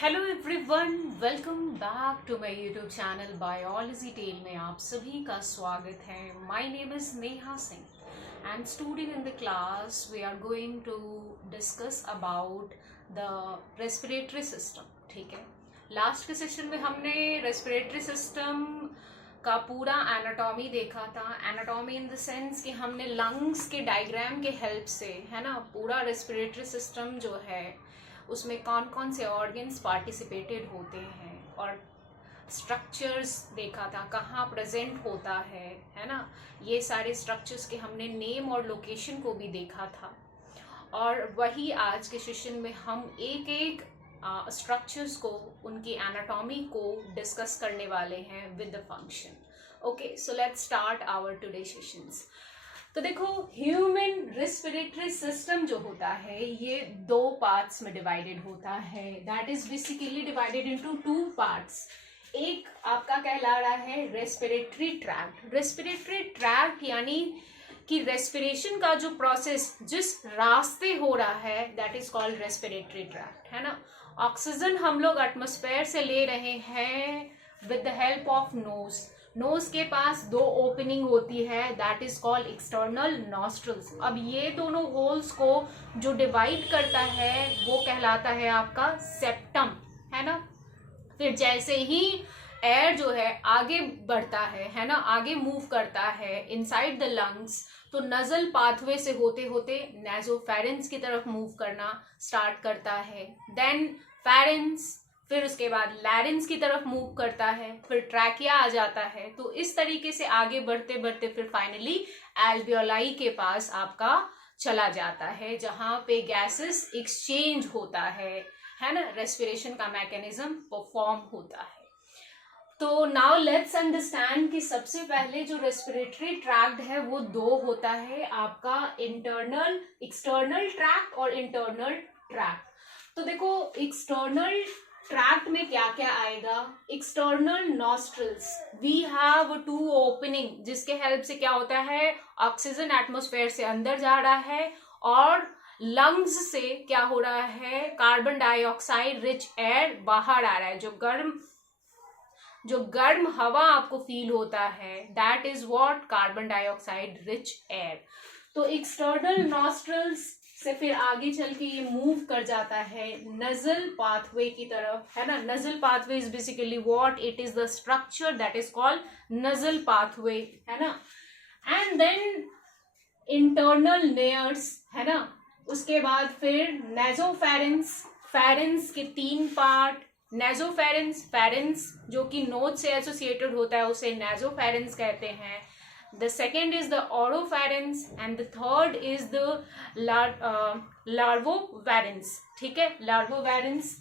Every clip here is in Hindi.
Hello everyone, welcome back to my YouTube channel biology tale में आप सभी का स्वागत है। माय नेम इज Neha Singh and student in the class we are going to discuss about the respiratory system. ठीक है, लास्ट के सेशन में हमने रेस्पिरेटरी सिस्टम का पूरा एनाटॉमी देखा था। एनाटॉमी इन द सेंस कि हमने लंग्स के डायग्राम के हेल्प से, है ना, पूरा रेस्पिरेटरी सिस्टम जो है उसमें कौन कौन से ऑर्गन्स पार्टिसिपेटेड होते हैं और स्ट्रक्चर्स देखा था, कहाँ प्रेजेंट होता है ना। ये सारे स्ट्रक्चर्स के हमने नेम और लोकेशन को भी देखा था। और वही आज के सेशन में हम एक एक स्ट्रक्चर्स को, उनकी एनाटॉमी को डिस्कस करने वाले हैं with the function. Okay, so let's start our today sessions. तो देखो, ह्यूमन रेस्पिरेटरी सिस्टम जो होता है ये दो पार्ट्स में डिवाइडेड होता है। That is basically divided into two parts. एक आपका कहला रहा है रेस्पिरेटरी ट्रैक्ट। रेस्पिरेटरी ट्रैक्ट यानी कि रेस्पिरेशन का जो प्रोसेस जिस रास्ते हो रहा है that is called respiratory tract, है ना। ऑक्सीजन हम लोग एटमॉस्फेयर से ले रहे हैं with the help of nose. Nose के पास दो ओपनिंग होती है, that is called external nostrils. अब ये दोनों होल्स को जो डिवाइड करता है वो कहलाता है आपका सेप्टम, है ना। फिर जैसे ही एयर जो है आगे बढ़ता है ना, आगे मूव करता है इनसाइड द लंग्स, तो नजल पाथवे से होते होते नेजोफेरेंस की तरफ मूव करना स्टार्ट करता है। देन फेरेंस, फिर उसके बाद लैरिंक्स की तरफ मूव करता है, फिर ट्रैकिया आ जाता है। तो इस तरीके से आगे बढ़ते बढ़ते फिर फाइनली एल्वियोलाई के पास आपका चला जाता है, जहां पे गैसेस एक्सचेंज होता है ना, रेस्पिरेशन का मैकेनिज्म परफॉर्म होता है। तो नाउ लेट्स अंडरस्टैंड कि सबसे पहले जो रेस्पिरेटरी ट्रैक्ट है वो दो होता है, आपका इंटरनल, एक्सटर्नल ट्रैक्ट और इंटरनल ट्रैक्ट। तो देखो, एक्सटर्नल ट्रैक्ट में क्या क्या आएगा। External nostrils, we have two opening, जिसके हेल्प से क्या होता है, ऑक्सीजन एटमॉस्फेयर से अंदर जा रहा है और लंग्स से क्या हो रहा है, कार्बन डाइऑक्साइड रिच एयर बाहर आ रहा है। जो गर्म हवा आपको फील होता है that is what, carbon dioxide rich air. तो एक्सटर्नल नॉस्ट्रल्स से फिर आगे चल के ये मूव कर जाता है नजल पाथवे की तरफ, है ना। Nasal pathway is basically what, it is the structure that is called nasal pathway, है ना। एंड देन इंटरनल लेयर्स, है ना। उसके बाद फिर नेजोफेरेंस, फेरेंस के तीन पार्ट, नेजोफेरेंस, फेरेंस जो कि नोज से एसोसिएटेड होता है उसे नेजोफेरेंस कहते हैं। The second is the oropharynx and the third is the larvopharynx, ठीक है, larvopharynx।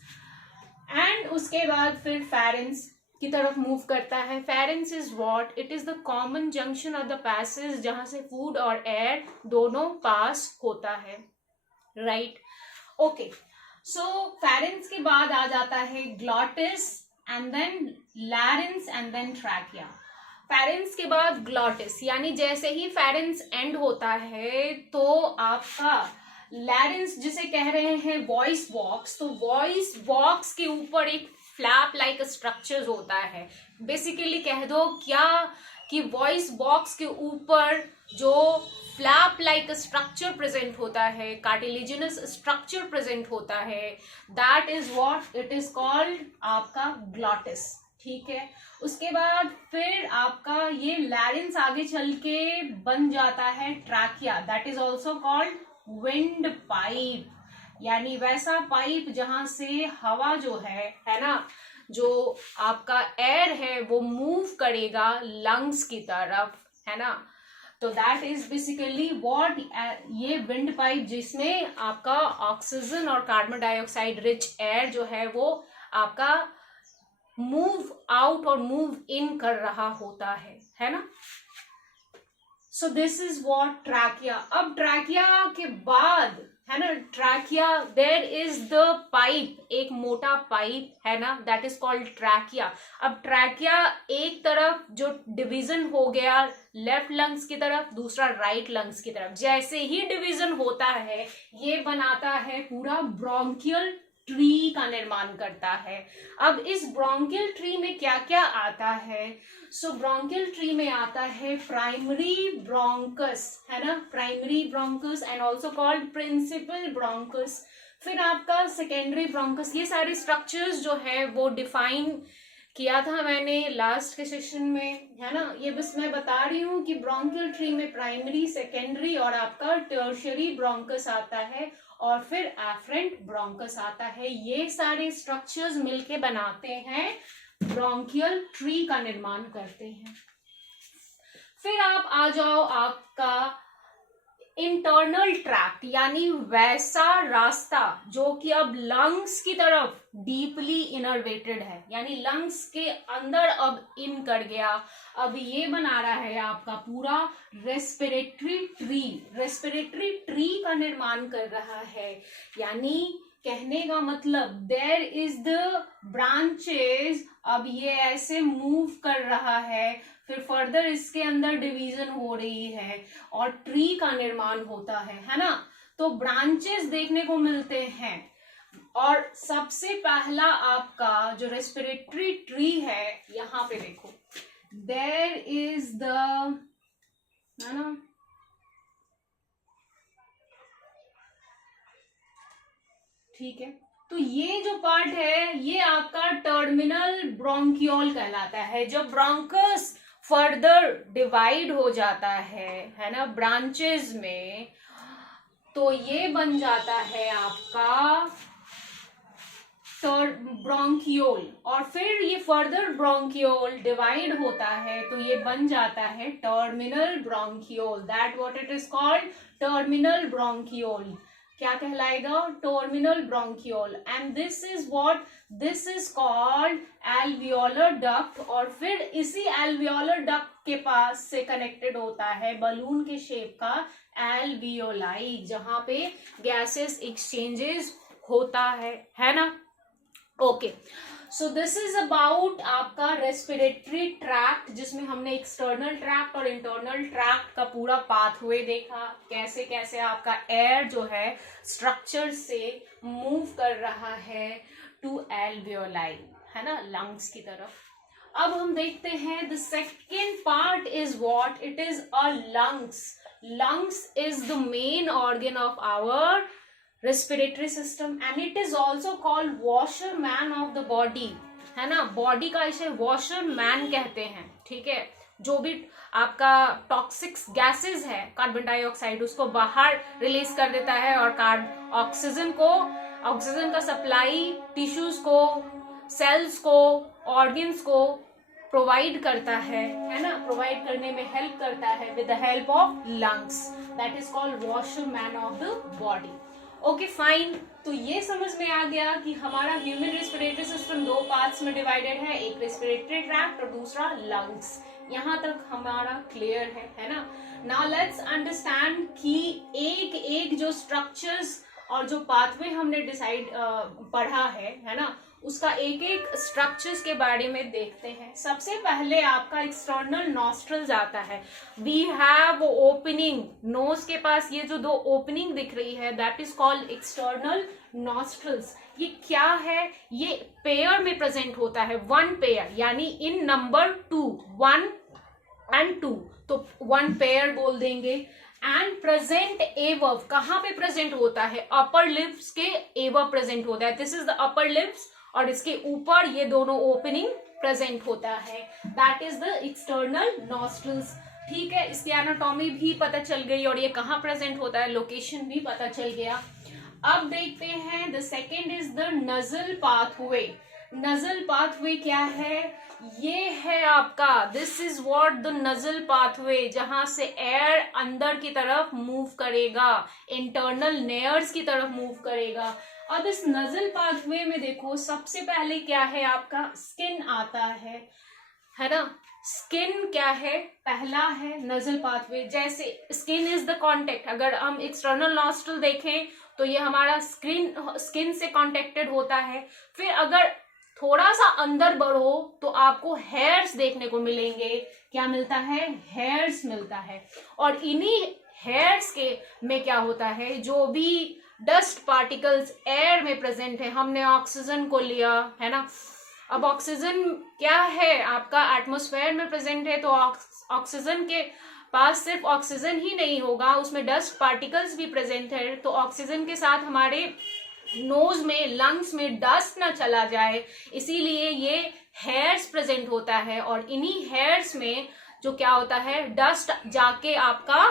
एंड उसके बाद फिर pharynx की तरफ मूव करता है। pharynx is what, it is the common junction of the passes, जहां से फूड और एयर दोनों पास होता है, राइट। ओके, सो pharynx के बाद आ जाता है glottis and then larynx and then trachea. Pharynx के बाद ग्लॉटिस, यानी जैसे ही फेरेंस एंड होता है तो आपका लैरिंक्स, जिसे कह रहे हैं वॉइस बॉक्स, तो वॉइस बॉक्स के ऊपर एक फ्लैप लाइक स्ट्रक्चर होता है। बेसिकली कह दो क्या कि वॉइस बॉक्स के ऊपर जो फ्लैप लाइक स्ट्रक्चर प्रेजेंट होता है, कार्टिलेजिनस स्ट्रक्चर प्रेजेंट होता है, that is what, it is called आपका ग्लॉटिस, ठीक है। उसके बाद फिर आपका ये लैरिंक्स आगे चल के बन जाता है trachea, that is also called wind pipe, यानी वैसा पाइप जहां से हवा जो है ना, जो आपका एयर है वो मूव करेगा लंग्स की तरफ, है ना। तो दैट इज बेसिकली व्हाट, ये विंड पाइप जिसमें आपका ऑक्सीजन और कार्बन डाइऑक्साइड रिच एयर जो है वो आपका मूव आउट और मूव इन कर रहा होता है ना। So this is what trachea. अब ट्रैकिया के बाद, है ना, trachea there is the pipe, एक मोटा पाइप है ना, दैट इज कॉल्ड ट्रैकिया। अब ट्रैकिया एक तरफ जो डिवीजन हो गया लेफ्ट लंग्स की तरफ, दूसरा राइट लंग्स की तरफ, जैसे ही डिवीजन होता है ये बनाता है पूरा ब्रोंकियल ट्री का निर्माण करता है। अब इस ब्रोंकियल ट्री में क्या क्या आता है? सो ब्रोंकियल ट्री में आता है प्राइमरी ब्रोंकस, है ना, primary bronchus and also called principal bronchus. फिर आपका सेकेंडरी ब्रोंकस। ये सारे स्ट्रक्चर्स जो है वो डिफाइन किया था मैंने लास्ट के सेशन में, है ना। ये बस मैं बता रही हूँ कि ब्रोंकियल ट्री में प्राइमरी, सेकेंडरी और आपका टर्शियरी ब्रोंकस आता है और फिर एफरेंट ब्रोंकस आता है। ये सारे स्ट्रक्चर्स मिलके बनाते हैं ब्रोंकियल ट्री का निर्माण करते हैं। फिर आप आ जाओ आपका इंटरनल ट्रैक्ट, यानी वैसा रास्ता जो कि अब लंग्स की तरफ डीपली इनर्वेटेड है, यानी लंग्स के अंदर अब इन कर गया। अब ये बना रहा है आपका पूरा रेस्पिरेटरी ट्री, रेस्पिरेटरी ट्री का निर्माण कर रहा है। यानी कहने का मतलब देयर इज द ब्रांचेस, अब ये ऐसे मूव कर रहा है, फिर फर्दर इसके अंदर डिवीजन हो रही है और ट्री का निर्माण होता है ना। तो ब्रांचेस देखने को मिलते हैं और सबसे पहला आपका जो रेस्पिरेटरी ट्री है, यहां पे देखो देयर इज द, है ना, ठीक है। तो ये जो पार्ट है ये आपका टर्मिनल ब्रोंकियोल कहलाता है। जब ब्रोंकस फर्दर डिवाइड हो जाता है ना, ब्रांचेस में, तो ये बन जाता है आपका ब्रोंकियोल और फिर ये फर्दर ब्रोंकियोल डिवाइड होता है तो ये बन जाता है terminal bronchiole. That what it is called, terminal bronchiole. क्या कहलाएगा? Terminal bronchiole. And this is what, this is called alveolar duct. और फिर इसी एल्वियोलर डक्ट के पास से कनेक्टेड होता है बलून के शेप का एल्वियोलाई, जहां पे गैसेस एक्सचेंजेस होता है ना। Okay, so this is about आपका रेस्पिरेटरी ट्रैक्ट, जिसमें हमने एक्सटर्नल ट्रैक्ट और इंटरनल ट्रैक्ट का पूरा पाथवे देखा, कैसे कैसे आपका एयर जो है स्ट्रक्चर से मूव कर रहा है टू एल्वियोलाई, है ना, लंग्स की तरफ। अब हम देखते हैं the second part is what, it is a lungs. Lungs is the main organ of our respiratory system and it is also called washer man of the body, है ना। बॉडी का इसे वॉशर मैन कहते हैं, ठीक है। जो भी आपका टॉक्सिक्स गैसेस है, कार्बन डाइऑक्साइड, उसको बाहर रिलीज कर देता है और ऑक्सीजन का सप्लाई टिश्यूज को, सेल्स को, ऑर्गन्स को प्रोवाइड करता है ना, प्रोवाइड करने में हेल्प करता है with the help of lungs. That is called washer man of the body. Okay fine, तो ये समझ में आ गया कि हमारा ह्यूमन रेस्पिरेटरी सिस्टम दो पार्ट्स में डिवाइडेड है, एक रेस्पिरेटरी ट्रैक्ट और दूसरा लंग्स। यहां तक हमारा क्लियर है ना। नाउ लेट्स अंडरस्टैंड कि एक एक जो स्ट्रक्चर्स और जो पाथवे हमने डिसाइड पढ़ा है ना, उसका एक एक स्ट्रक्चर्स के बारे में देखते हैं। सबसे पहले आपका एक्सटर्नल नॉस्ट्रल्स आता है। वी हैव ओपनिंग, नोज के पास ये जो दो ओपनिंग दिख रही है, that is called external nostrils. ये क्या है? ये पेयर में प्रेजेंट होता है, वन पेयर, यानी इन नंबर 2, 1 and 2, तो 1 पेयर बोल देंगे। एंड प्रेजेंट एवव, कहां पे प्रेजेंट होता है? अपर लिप्स के एवव प्रेजेंट होता है। This is the upper lips और इसके ऊपर ये दोनों ओपनिंग प्रेजेंट होता है। That is the external nostrils, ठीक है। इसकी एनाटॉमी भी पता चल गई और ये कहाँ प्रेजेंट होता है, लोकेशन भी पता चल गया। अब देखते हैं the second is the nasal pathway. Nasal pathway क्या है? ये है आपका, this is what the nasal pathway, जहां से एयर अंदर की तरफ मूव करेगा, इंटरनल नेयर्स की तरफ मूव करेगा। अब इस नजल पाथवे में देखो, सबसे पहले क्या है आपका? स्किन आता है ना। स्किन क्या है? पहला है नजल पाथवे। जैसे स्किन इज द कॉन्टेक्ट, अगर हम एक्सटर्नल नॉस्ट्रल देखें तो ये हमारा स्किन से कॉन्टेक्टेड होता है। फिर अगर थोड़ा सा अंदर बढ़ो तो आपको हेयर्स देखने को मिलेंगे। क्या मिलता है? हेयर्स मिलता है। और इन्हीं हेयर्स के में क्या होता है, जो भी डस्ट पार्टिकल्स एयर में प्रेजेंट है। हमने ऑक्सीजन को लिया है ना, अब ऑक्सीजन क्या है आपका एटमॉस्फेयर में प्रेजेंट है, तो ऑक्सीजन के पास सिर्फ ऑक्सीजन ही नहीं होगा, उसमें डस्ट पार्टिकल्स भी प्रेजेंट है। तो ऑक्सीजन के साथ हमारे नोज में, लंग्स में डस्ट ना चला जाए, इसीलिए ये हेयर्स प्रेजेंट होता है। और इन्हीं हेयर्स में जो क्या होता है, डस्ट जाके आपका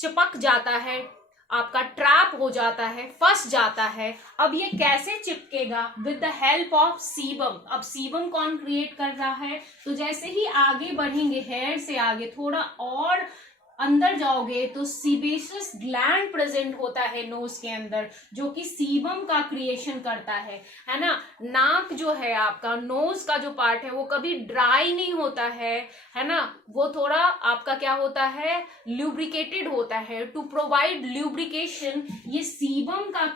चिपक जाता है, आपका ट्रैप हो जाता है, फंस जाता है। अब ये कैसे चिपकेगा? With the help of sebum. अब सीबम कौन क्रिएट कर रहा है? तो जैसे ही आगे बढ़ेंगे, हेयर से आगे थोड़ा और अंदर जाओगे तो सीबेशियस ग्लैंड प्रेजेंट होता है नोज के अंदर, जो कि सीबम का क्रिएशन करता है ना। नाक जो है आपका, नोज का जो पार्ट है वो कभी ड्राई नहीं होता है ना, वो थोड़ा आपका क्या होता है, ल्यूब्रिकेटेड होता है। टू प्रोवाइड ल्यूब्रिकेशन ये सीबम का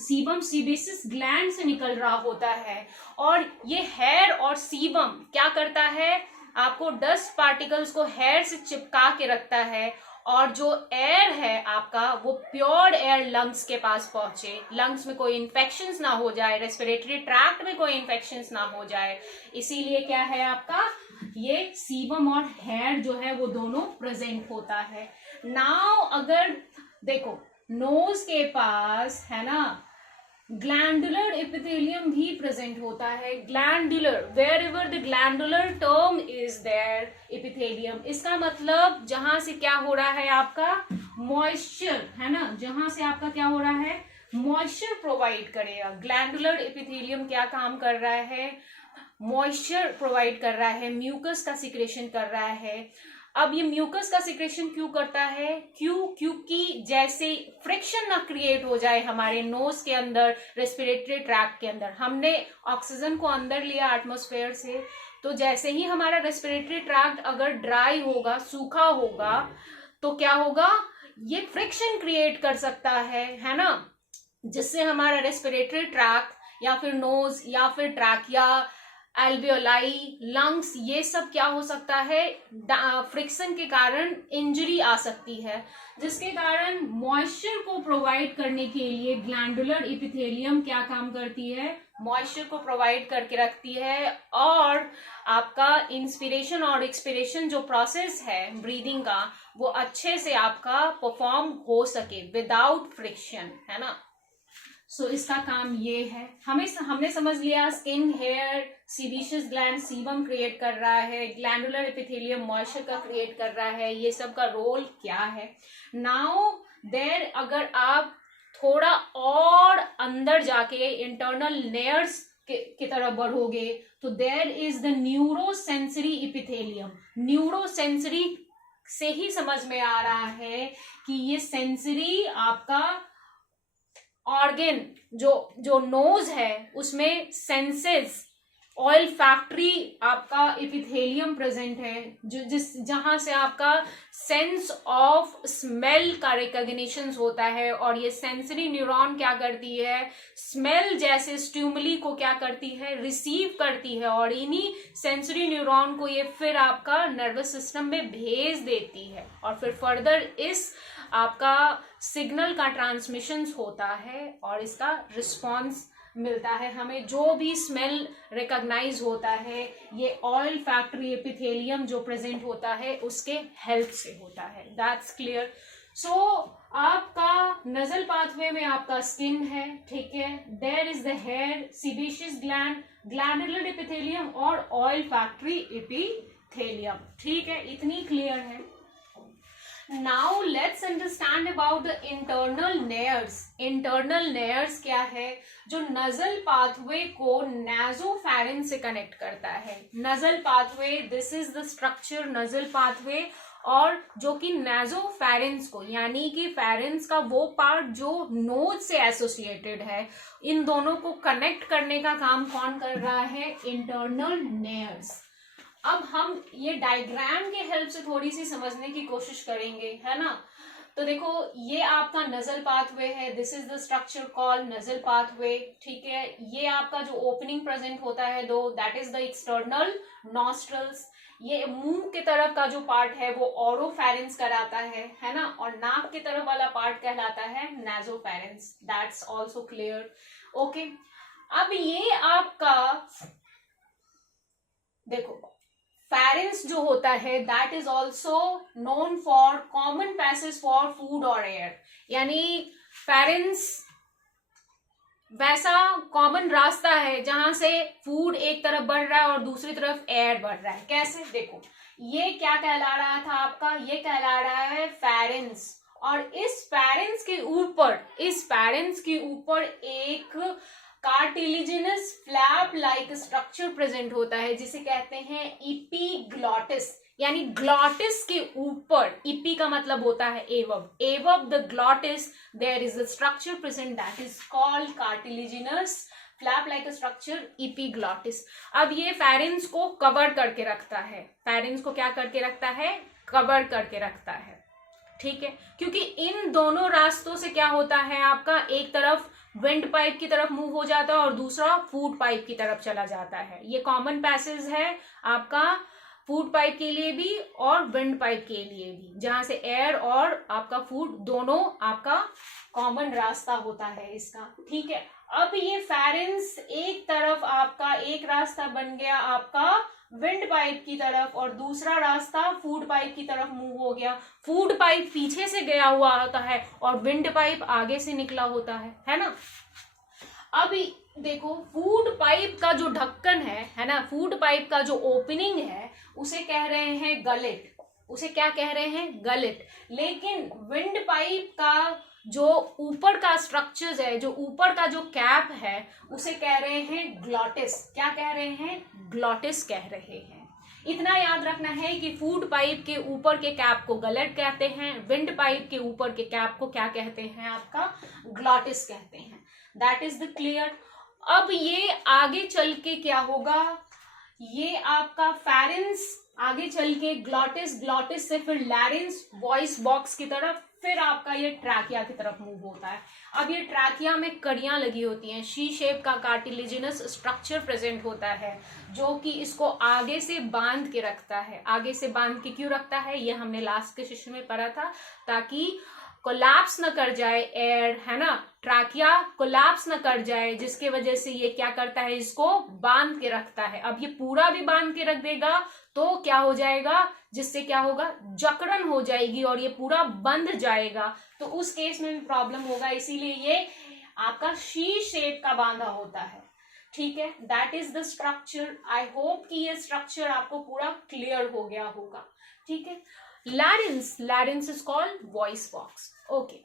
सीबम सीबेशियस ग्लैंड से निकल रहा होता है। और ये हेयर और सीबम क्या करता है, आपको डस्ट पार्टिकल्स को हेयर से चिपका के रखता है, और जो एयर है आपका वो प्योर एयर लंग्स के पास पहुंचे, लंग्स में कोई इन्फेक्शंस ना हो जाए, रेस्पिरेटरी ट्रैक्ट में कोई इन्फेक्शंस ना हो जाए। इसीलिए क्या है आपका, ये सीबम और हेयर जो है वो दोनों प्रेजेंट होता है। नाउ अगर देखो नोज के पास है ना ग्लैंडुलर एपिथेलियम भी प्रेजेंट होता है। Glandular, wherever the glandular term is there, epithelium, इसका मतलब जहां से क्या हो रहा है आपका मॉइस्चर, है ना, जहां से आपका क्या हो रहा है, मॉइस्चर प्रोवाइड करेगा। ग्लैंडुलर एपिथेलियम क्या काम कर रहा है, मॉइस्चर प्रोवाइड कर रहा है, म्यूकस का सिक्रेशन कर रहा है। अब ये म्यूकस का सिक्रेशन क्यों करता है, क्योंकि जैसे फ्रिक्शन ना क्रिएट हो जाए हमारे नोज के अंदर, रेस्पिरेटरी ट्रैक्ट के अंदर। हमने ऑक्सीजन को अंदर लिया एटमॉस्फेयर से, तो जैसे ही हमारा रेस्पिरेटरी ट्रैक्ट अगर ड्राई होगा, सूखा होगा, तो क्या होगा, ये फ्रिक्शन क्रिएट कर सकता है ना, जिससे हमारा रेस्पिरेटरी ट्रैक्ट या फिर नोज या फिर ट्रैकिया, एल्वियोलाई, लंग्स, ये सब क्या हो सकता है, फ्रिक्शन के कारण इंजरी आ सकती है, जिसके कारण मॉइस्चर को प्रोवाइड करने के लिए ग्लैंडुलर एपिथेलियम क्या काम करती है, मॉइस्चर को प्रोवाइड करके रखती है। और आपका इंस्पिरेशन और एक्सपिरेशन जो प्रोसेस है ब्रीदिंग का, वो अच्छे से आपका परफॉर्म हो सके विदाउट फ्रिक्शन, है ना। सो इसका काम ये है। हमने समझ लिया skin, hair, sebaceous gland sebum create कर रहा है, ग्लैंडुलर एपिथेलियम मॉइस्चर का क्रिएट कर रहा है, ये सब का रोल क्या है। नाउ देयर अगर आप थोड़ा और अंदर जाके इंटरनल लेयर्स की तरफ बढ़ोगे, तो there is the neurosensory epithelium. Neurosensory से ही समझ में आ रहा है कि ये सेंसरी आपका ऑर्गन, जो नोज है उसमें सेंसेस, ऑयल फैक्ट्री आपका एपिथेलियम प्रेजेंट है, जहां से आपका सेंस ऑफ स्मेल का रिकॉग्निशन होता है। और ये सेंसरी न्यूरॉन क्या करती है, स्मेल जैसे स्टिमुली को क्या करती है, रिसीव करती है, और इन्हीं सेंसरी न्यूरॉन को ये फिर आपका नर्वस सिस्टम में भेज देती है, और फिर फर्दर इस आपका सिग्नल का ट्रांसमिशन होता है, और इसका रिस्पॉन्स मिलता है हमें। जो भी स्मेल रिकॉग्नाइज होता है, ये ऑयल फैक्ट्री एपिथेलियम जो प्रेजेंट होता है उसके हेल्प से होता है। That's clear. सो आपका नजल पाथवे में आपका स्किन है, ठीक है, there is the hair, sebaceous gland, glandular epithelium और ऑयल फैक्ट्री एपिथेलियम, ठीक है, इतनी क्लियर है। Now let's understand about the internal nares. Internal nares क्या है, जो नजल पाथवे को नासोफेरेंस से कनेक्ट करता है। Nasal pathway, this is the structure nasal pathway, और जो कि नासोफेरेंस को, यानी कि फेरेंस का वो पार्ट जो नोज से एसोसिएटेड है, इन दोनों को कनेक्ट करने का काम कौन कर रहा है, इंटरनल नेयर्स। अब हम ये डायग्राम के हेल्प से थोड़ी सी समझने की कोशिश करेंगे, है ना। तो देखो ये आपका नजल पाथवे है, this is the structure called nasal pathway, ठीक है। ये आपका जो ओपनिंग प्रेजेंट होता है दो, that is the external nostrils. ये मुंह के तरफ का जो पार्ट है वो ओरोफेरेंस कराता है ना, और नाक के तरफ वाला पार्ट कहलाता है nasopharynx. That's also clear, okay. अब ये आपका देखो फेरेंस जो होता है that is also known for common passage for food और एयर, यानी फेरेंस वैसा कॉमन रास्ता है जहां से फूड एक तरफ बढ़ रहा है और दूसरी तरफ एयर बढ़ रहा है। कैसे? देखो ये क्या कहला रहा था आपका, ये कहला रहा है फेरेंस, और इस फेरेंस के ऊपर एक cartilaginous flap like structure present होता है जिसे कहते हैं इपीग्लॉटिस, यानी ग्लॉटिस के ऊपर, इपी का मतलब होता है above the glottis there is a structure present that is called cartilaginous flap like structure epiglottis. अब ये फेरेंस को कवर करके रखता है, फेरेंस को क्या करके रखता है, कवर करके रखता है, ठीक है। क्योंकि इन दोनों रास्तों से क्या होता है आपका, एक तरफ विंड पाइप की तरफ मूव हो जाता है और दूसरा फूड पाइप की तरफ चला जाता है। ये कॉमन पैसेज है आपका फूड पाइप के लिए भी और विंड पाइप के लिए भी, जहां से एयर और आपका फूड दोनों आपका कॉमन रास्ता होता है इसका, ठीक है। अब ये फेरेंस एक तरफ आपका एक रास्ता बन गया आपका विंड पाइप की तरफ और दूसरा रास्ता फूड पाइप की तरफ मूव हो गया। फूड पाइप पीछे से गया हुआ होता है और विंड पाइप आगे से निकला होता है ना। अब देखो फूड पाइप का जो ढक्कन है ना, फूड पाइप का जो ओपनिंग है उसे कह रहे हैं गलेट, उसे क्या कह रहे हैं, गलेट। लेकिन विंड पाइप का जो ऊपर का स्ट्रक्चर है, जो ऊपर का जो कैप है उसे कह रहे हैं ग्लॉटिस। क्या कह रहे हैं, ग्लॉटिस कह रहे हैं। इतना याद रखना है कि फूड पाइप के ऊपर के कैप को गलेट कहते हैं, विंड पाइप के ऊपर के कैप को क्या कहते हैं आपका, ग्लॉटिस कहते हैं। That is the clear. अब ये आगे चल के क्या होगा, ये आपका फेरेंस आगे चल के ग्लॉटिस, ग्लॉटिस से फिर लैरिंक्स, वॉइस बॉक्स की तरफ, फिर आपका ये ट्रैकिया की तरफ मूव होता है। अब ये ट्रैकिया में कड़ियां लगी होती हैं, शी शेप का कार्टिलिजिनस स्ट्रक्चर प्रेजेंट होता है जो कि इसको आगे से बांध के रखता है। आगे से बांध के क्यों रखता है, ये हमने लास्ट के सेशन में पढ़ा था, ताकि कोलैप्स न कर जाए एयर, है ना, ट्रैकिया कोलैप्स न कर जाए, जिसके वजह से ये क्या करता है, इसको बांध के रखता है। अब ये पूरा भी बांध के रख देगा तो क्या हो जाएगा, जिससे क्या होगा, जकड़न हो जाएगी और ये पूरा बंध जाएगा, तो उस केस में भी प्रॉब्लम होगा। इसीलिए ये आपका शी शेप का बांधा होता है, ठीक है। That is the structure. I hope कि ये स्ट्रक्चर आपको पूरा क्लियर हो गया होगा, ठीक है। Larynx is called voice box. Okay.